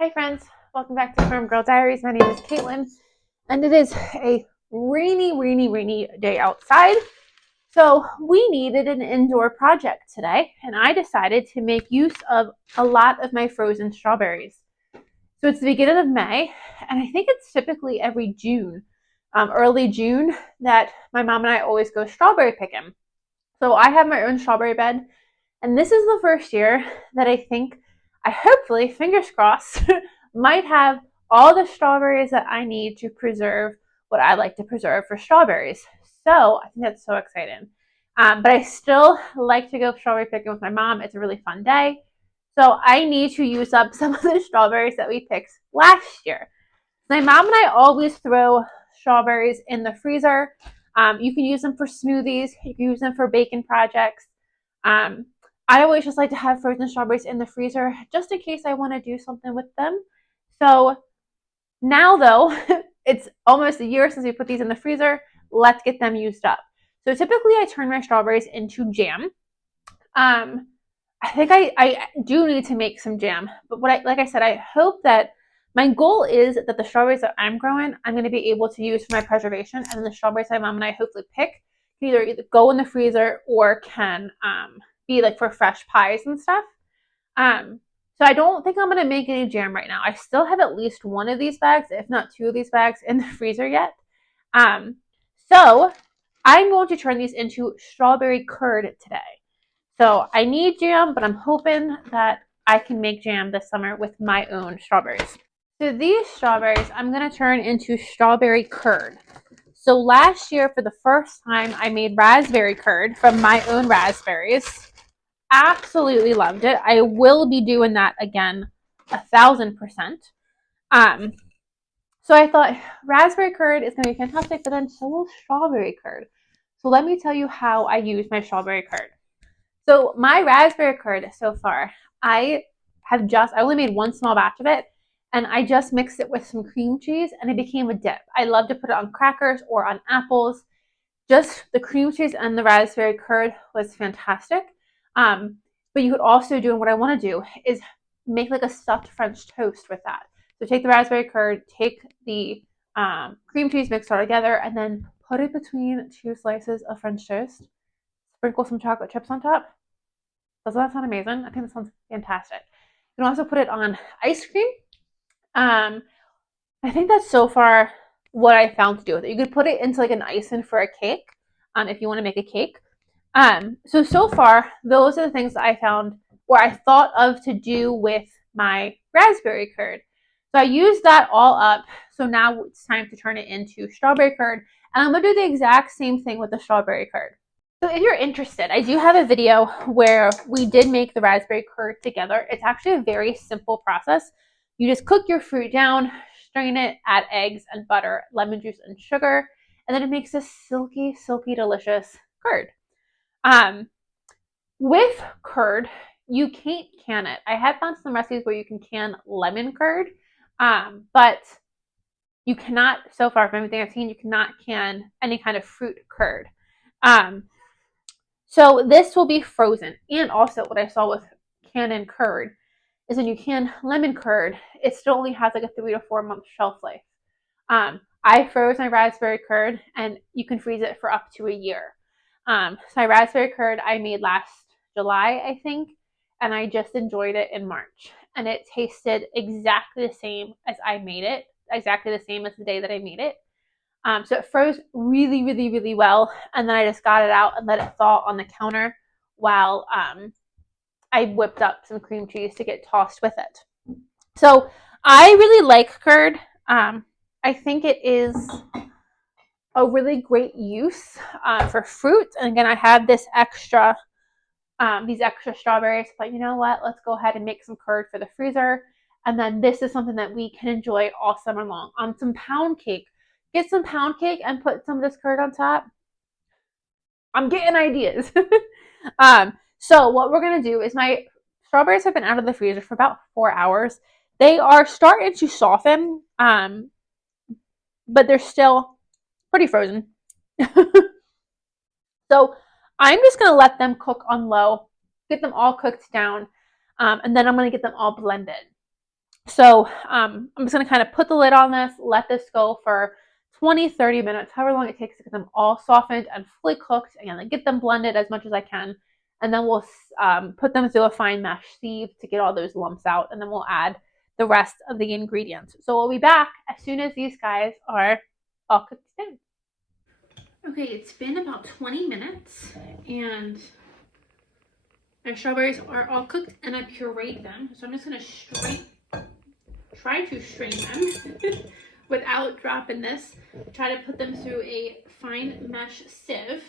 Hey friends, welcome back to Farm Girl Diaries. My name is Caitlin, and it is a rainy day outside. So we needed an indoor project today, and I decided to make use of a lot of my frozen strawberries. So it's the beginning of May, and I think it's typically every June, early June, that my mom and I always go strawberry picking. So I have my own strawberry bed, and this is the first year that I hopefully, fingers crossed, might have all the strawberries that I need to preserve what I like to preserve for strawberries. So I think that's so exciting. But I still like to go strawberry picking with my mom. It's a really fun day. So I need to use up some of the strawberries that we picked last year. My mom and I always throw strawberries in the freezer. You can use them for smoothies. You can use them for baking projects. Um, I always just like to have frozen strawberries in the freezer just in case I want to do something with them. So now, though, it's almost a year since we put these in the freezer. Let's get them used up. So typically, I turn my strawberries into jam. I think I do need to make some jam, but like I said, I hope that my goal is that the strawberries that I'm growing, I'm going to be able to use for my preservation, and then the strawberries that mom and I hopefully pick can either go in the freezer or can be like for fresh pies and stuff. So I don't think I'm going to make any jam right now. I still have at least one of these bags, if not two of these bags, in the freezer yet. Um, so I'm going to turn these into strawberry curd today. So I need jam, but I'm hoping that I can make jam this summer with my own strawberries. So these strawberries I'm going to turn into strawberry curd. So last year, for the first time, I made raspberry curd from my own raspberries. Absolutely loved it. I will be doing that again 1,000%. So I thought raspberry curd is going to be fantastic, but then so will strawberry curd. So let me tell you how I use my strawberry curd. So my raspberry curd so far, I only made one small batch of it, and I just mixed it with some cream cheese, and it became a dip. I love to put it on crackers or on apples. Just the cream cheese and the raspberry curd was fantastic. But you could also do, and what I want to do is make like a stuffed French toast with that. So take the raspberry curd, take the cream cheese, mix it all together, and then put it between two slices of French toast. Sprinkle some chocolate chips on top. Doesn't that sound amazing? I think that sounds fantastic. You can also put it on ice cream. I think that's so far what I found to do with it. You could put it into like an icing for a cake, if you want to make a cake. So far, those are the things that I found where I thought of to do with my raspberry curd. So I used that all up. So now it's time to turn it into strawberry curd. And I'm going to do the exact same thing with the strawberry curd. So if you're interested, I do have a video where we did make the raspberry curd together. It's actually a very simple process. You just cook your fruit down, strain it, add eggs and butter, lemon juice and sugar, and then it makes this silky, delicious curd. With curd, you can't can it. I have found some recipes where you can can lemon curd, but you cannot, so far from everything I've seen, you cannot can any kind of fruit curd. So this will be frozen. And also what I saw with canning curd is when you can lemon curd, it still only has like a 3 to 4 month shelf life. I froze my raspberry curd, and you can freeze it for up to a year. So my raspberry curd I made last July, I think, and I just enjoyed it in March. And it tasted exactly the same as I made it, exactly the same as the day that I made it. So it froze really well, and then I just got it out and let it thaw on the counter while I whipped up some cream cheese to get tossed with it. So I really like curd. I think it is a really great use for fruit. And again, I have this extra, these extra strawberries, but you know what? Let's go ahead and make some curd for the freezer. And then this is something that we can enjoy all summer long. On some pound cake. Get some pound cake and put some of this curd on top. I'm getting ideas. So what we're going to do is my strawberries have been out of the freezer for about 4 hours. They are starting to soften, but they're still pretty frozen. So I'm just going to let them cook on low, get them all cooked down, and then I'm going to get them all blended. So I'm just going to kind of put the lid on this, let this go for 20-30 minutes, however long it takes to get them all softened and fully cooked, and then get them blended as much as I can. And then we'll put them through a fine mesh sieve to get all those lumps out, and then we'll add the rest of the ingredients. So we'll be back as soon as these guys are all cooked down. Okay, it's been about 20 minutes, and my strawberries are all cooked, and I pureed them. So I'm just going to try to strain them without dropping this. Try to put them through a fine mesh sieve.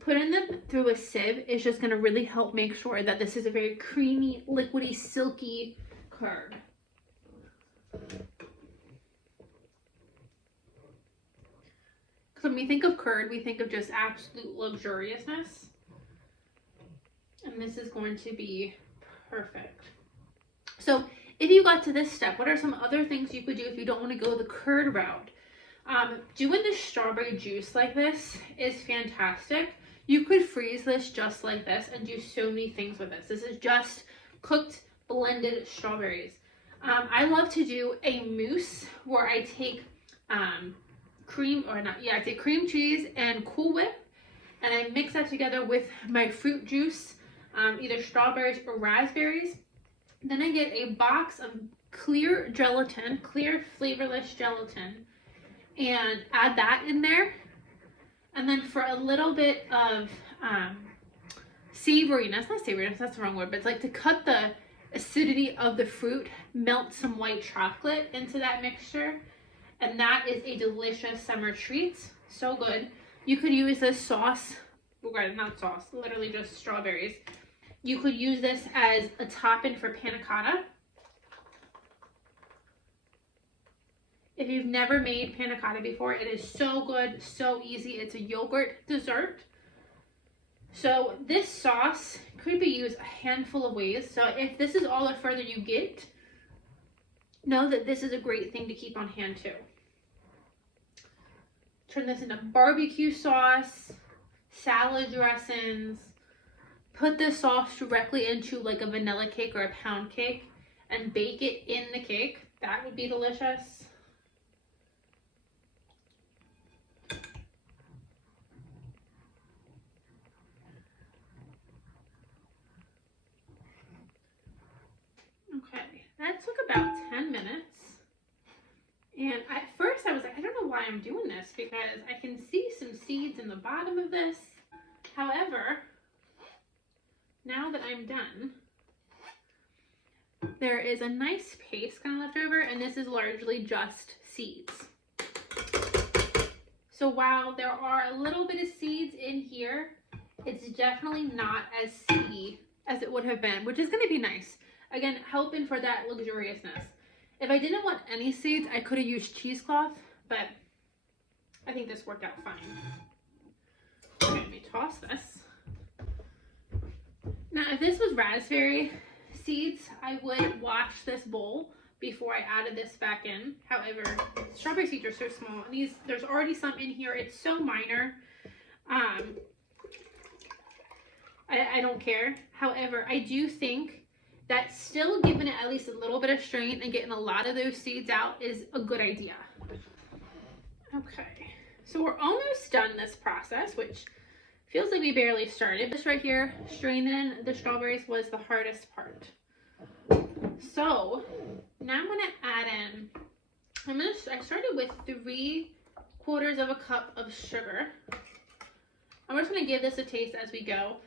Putting them through a sieve is just going to really help make sure that this is a very creamy, liquidy, silky curd. Because when we think of curd, we think of just absolute luxuriousness. And this is going to be perfect. So if you got to this step, what are some other things you could do if you don't want to go the curd route? Doing the strawberry juice like this is fantastic. You could freeze this just like this and do so many things with this. This is just cooked, blended strawberries. I love to do a mousse where I take cream cheese and Cool Whip, and I mix that together with my fruit juice, either strawberries or raspberries. Then I get a box of clear gelatin, clear flavorless gelatin, and add that in there. And then for a little bit of savoriness, not savoriness, that's the wrong word, but it's like to cut the acidity of the fruit, melt some white chocolate into that mixture. And that is a delicious summer treat. So good. You could use this sauce, not sauce, literally just strawberries. You could use this as a topping for panna cotta. If you've never made panna cotta before, it is so good, so easy. It's a yogurt dessert. So this sauce could be used a handful of ways. So if this is all the further you get, know that this is a great thing to keep on hand too. Turn this into barbecue sauce, salad dressings. Put this sauce directly into like a vanilla cake or a pound cake and bake it in the cake. That would be delicious. Okay, that took about 10 minutes. And at first I was like, I don't know why I'm doing this because I can see some seeds in the bottom of this. However, now that I'm done, there is a nice paste kind of left over, and this is largely just seeds. So while there are a little bit of seeds in here, it's definitely not as seedy as it would have been, which is going to be nice. Again, helping for that luxuriousness. If I didn't want any seeds, I could have used cheesecloth, but I think this worked out fine. Okay, let me toss this. Now, if this was raspberry seeds, I would wash this bowl before I added this back in. However, strawberry seeds are so small, and there's already some in here. It's so minor. I don't care. However, I do think that still giving it at least a little bit of strain and getting a lot of those seeds out is a good idea. Okay, so we're almost done this process, which feels like we barely started. This right here, straining the strawberries, was the hardest part. So now I'm gonna add in, I started with 3/4 of a cup of sugar. I'm just gonna give this a taste as we go.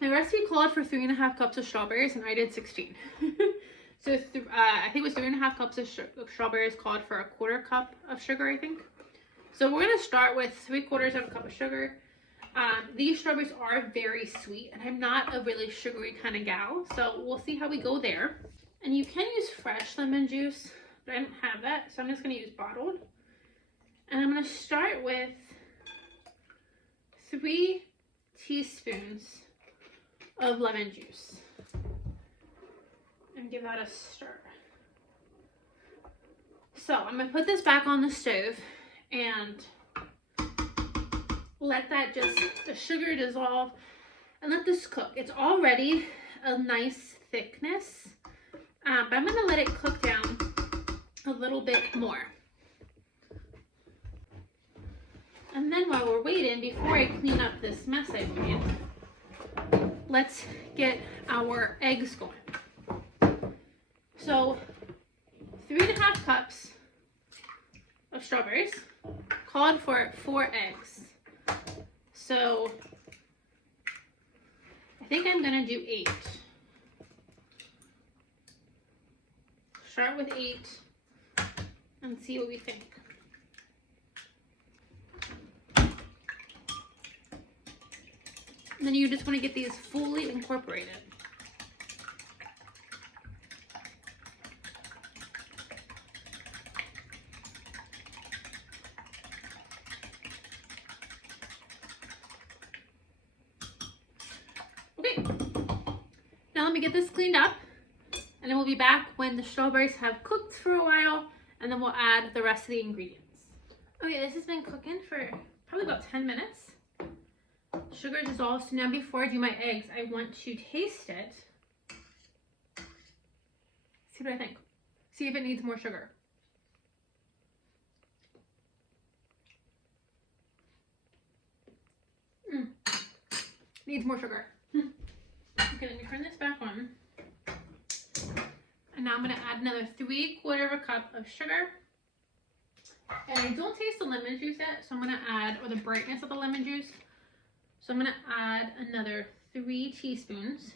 My recipe called for 3.5 cups of strawberries, and I did 16. So I think it was 3.5 cups of strawberries called for 1/4 cup of sugar, I think. So we're gonna start with 3/4 of a cup of sugar. These strawberries are very sweet, and I'm not a really sugary kind of gal, so we'll see how we go there. And you can use fresh lemon juice, but I don't have that, so I'm just gonna use bottled. And I'm gonna start with 3 teaspoons of lemon juice and give that a stir. So I'm gonna put this back on the stove and let that the sugar dissolve and let this cook. It's already a nice thickness, but I'm gonna let it cook down a little bit more. And then while we're waiting, before I clean up this mess I've made, let's get our eggs going. So 3.5 cups of strawberries called for 4 eggs. So I think I'm gonna do 8. Start with 8 and see what we think. And then you just want to get these fully incorporated. Okay, now let me get this cleaned up, and then we'll be back when the strawberries have cooked for a while, and then we'll add the rest of the ingredients. Okay, this has been cooking for probably about 10 minutes. Sugar dissolves. So now before I do my eggs, I want to taste it. See what I think. See if it needs more sugar. Needs more sugar. Okay, let me turn this back on. And now I'm going to add another 3/4 cup of sugar. And I don't taste the lemon juice yet, so I'm going to add, or the brightness of the lemon juice. So I'm going to add another 3 teaspoons.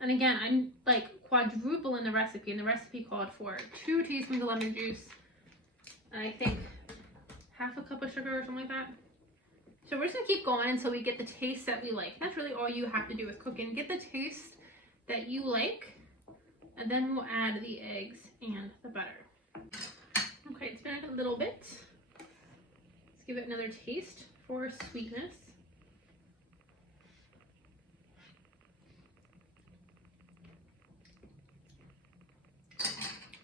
And again, I'm like quadrupling the recipe, and the recipe called for 2 teaspoons of lemon juice. And I think 1/2 cup of sugar or something like that. So we're just going to keep going until we get the taste that we like. That's really all you have to do with cooking. Get the taste that you like, and then we'll add the eggs and the butter. Okay, it's been a little bit. Let's give it another taste for sweetness.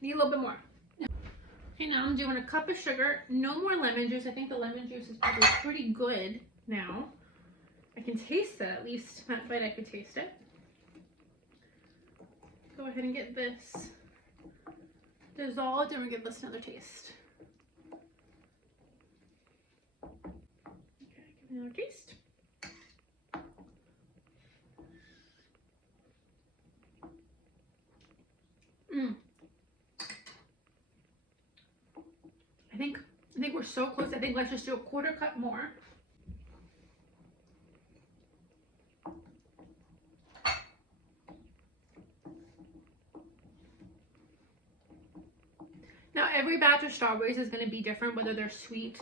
Need a little bit more. Okay, now I'm doing a cup of sugar, no more lemon juice. I think the lemon juice is probably pretty good now. I can taste it, at least that bite I could taste it. Go ahead and get this dissolved, and we'll give this another taste. Okay, give it another taste. I think we're so close. I think let's just do a 1/4 cup more. Now every batch of strawberries is going to be different, whether they're sweet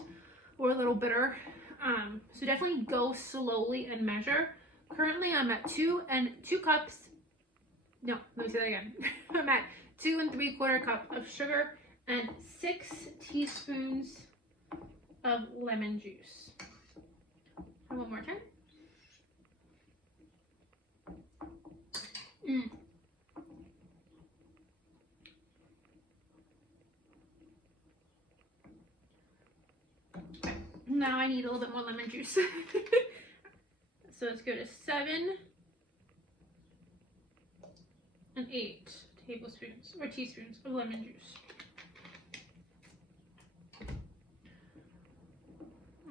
or a little bitter. So definitely go slowly and measure. Currently I'm at 2 cups. No, let me say that again. I'm at 2 3/4 cup of sugar and 6 teaspoons of lemon juice. And one more time. Okay. Now I need a little bit more lemon juice. So let's go to 7 and 8 tablespoons or teaspoons of lemon juice.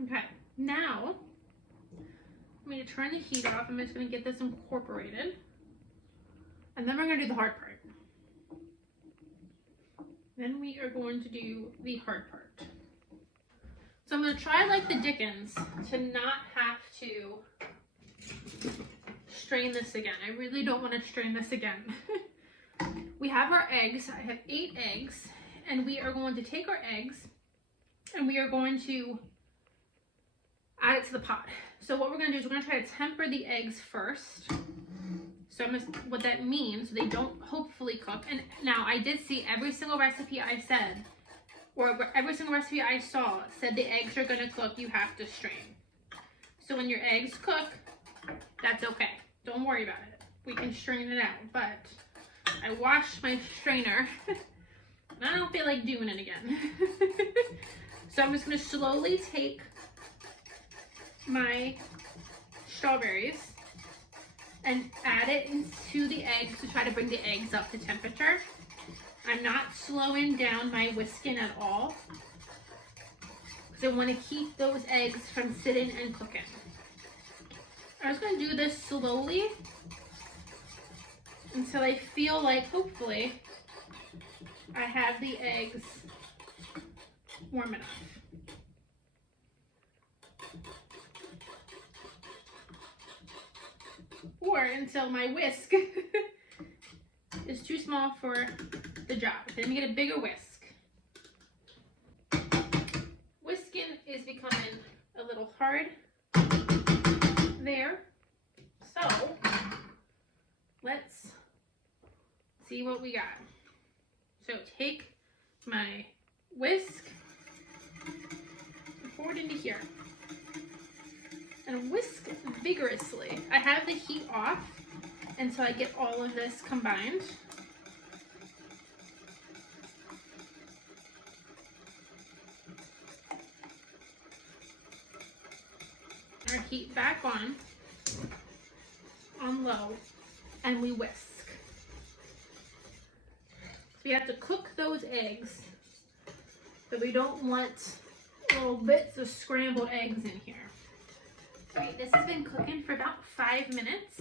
Okay, now I'm going to turn the heat off. I'm just going to get this incorporated, and then we're going to do the hard part. Then we are going to do the hard part. So I'm going to try like the Dickens to not have to strain this again. I really don't want to strain this again. We have our eggs. I have 8 eggs, and we are going to take our eggs and we are going to add it to the pot. So what we're going to do is we're going to try to temper the eggs first. So what that means, they don't hopefully cook. And now I did see every single recipe I said, or every single recipe I saw said the eggs are going to cook, you have to strain. So when your eggs cook, that's okay. Don't worry about it. We can strain it out. But I washed my strainer and I don't feel like doing it again. So I'm just going to slowly take my strawberries and add it into the eggs to try to bring the eggs up to temperature. I'm not slowing down my whisking at all because I want to keep those eggs from sitting and cooking. I'm just going to do this slowly until I feel like, hopefully, I have the eggs warm enough. Or until my whisk is too small for the job. Then you get a bigger whisk. Whisking is becoming a little hard there. So let's see what we got. So take my whisk and pour it into here. And whisk vigorously. I have the heat off until I get all of this combined. Our heat back on low, and we whisk. So we have to cook those eggs, but we don't want little bits of scrambled eggs in here. All right, this has been cooking for about 5 minutes,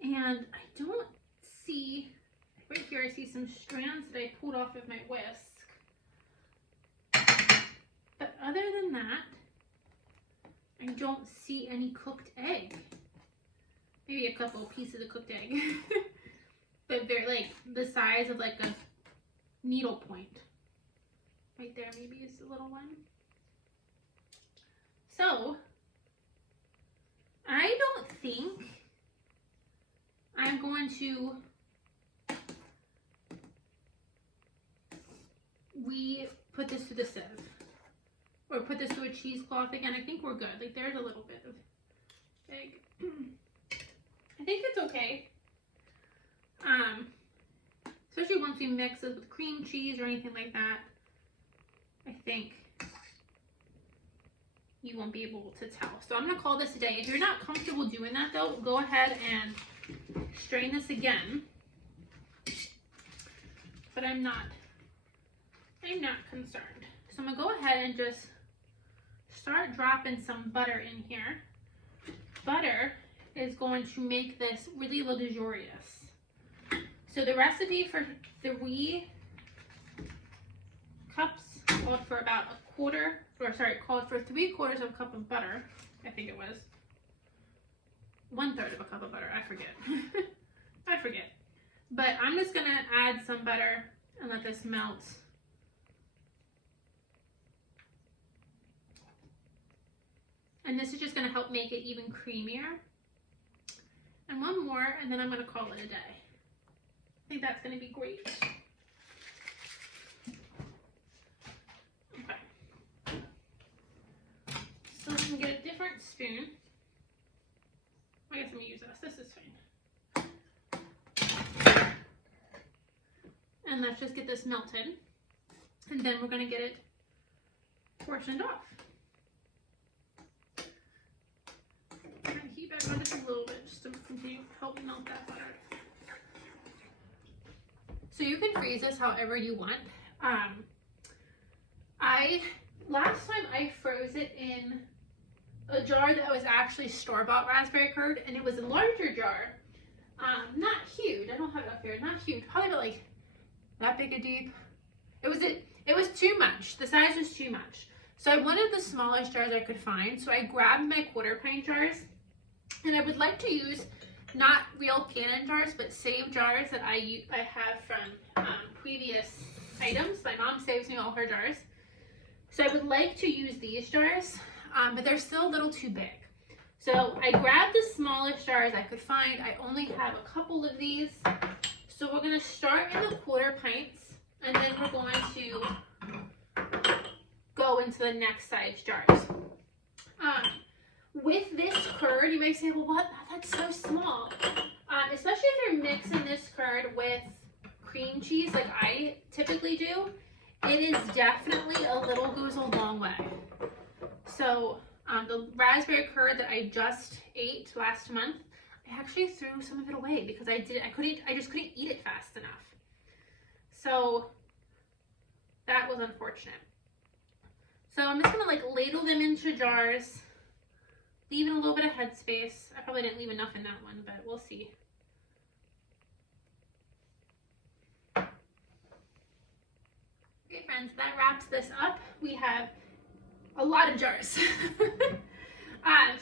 and I don't see, right here I see some strands that I pulled off of my whisk, but other than that, I don't see any cooked egg. Maybe a couple pieces of cooked egg, but they're like the size of like a needle point. Right there maybe is a little one. So, I don't think I'm going to put this to the sieve or put this to a cheesecloth again. I think we're good. Like there's a little bit of egg. I think it's okay. Especially once we mix it with cream cheese or anything like that. I think you won't be able to tell. So I'm gonna call this a day. If you're not comfortable doing that though, go ahead and strain this again. But I'm not concerned. So I'm gonna go ahead and just start dropping some butter in here. Butter is going to make this really luxurious. So the recipe for 3 cups called for about called for 3/4 of a cup of butter. I think it was 1/3 of a cup of butter. I forget. I forget. But I'm just gonna add some butter and let this melt. And this is just gonna help make it even creamier. And one more, and then I'm gonna call it a day. I think that's gonna be great. So I'm gonna get a different spoon. I guess I'm gonna use this. This is fine. And let's just get this melted. And then we're gonna get it portioned off. I'm gonna heat back on just a little bit just to continue to help melt that butter. So you can freeze this however you want. Last time I froze it in a jar that was actually store-bought raspberry curd, and it was a larger jar. Not huge. I don't have it up here. Not huge. Probably about like that big a deep. It was too much. The size was too much. So I wanted the smallest jars I could find. So I grabbed my 1/4 pint jars, and I would like to use not real cannon jars, but save jars that I have from previous items. My mom saves me all her jars. So I would like to use these jars, but they're still a little too big. So I grabbed the smallest jars I could find. I only have a couple of these. So we're gonna start in the 1/4 pints, and then we're going to go into the next size jars. With this curd, you may say, well, what? That's so small. Especially if you're mixing this curd with cream cheese like I typically do, it is definitely goes a long way. So the raspberry curd that I just ate last month, I actually threw some of it away because I just couldn't eat it fast enough. So that was unfortunate. So I'm just gonna like ladle them into jars, leaving a little bit of headspace. I probably didn't leave enough in that one, but we'll see. Okay friends, that wraps this up. We have a lot of jars.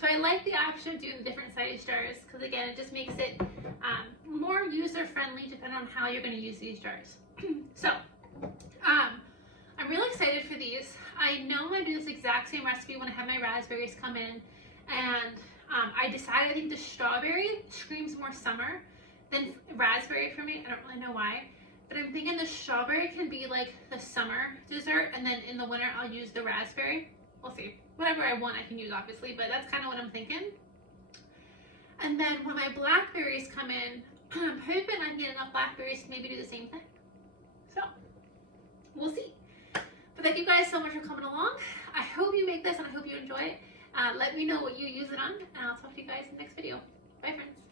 So I like the option of doing different size jars because again, it just makes it more user-friendly depending on how you're going to use these jars. So I'm really excited for these. I know I'm going to do this exact same recipe when I have my raspberries come in, and I decided I think the strawberry screams more summer than raspberry for me. I don't really know why, but I'm thinking the strawberry can be like the summer dessert, and then in the winter I'll use the raspberry. We'll see. Whatever I want I can use, obviously, but that's kind of what I'm thinking. And then when my blackberries come in, I'm hoping I can get enough blackberries to maybe do the same thing. So, we'll see. But thank you guys so much for coming along. I hope you make this and I hope you enjoy it. Let me know what you use it on, and I'll talk to you guys in the next video. Bye, friends.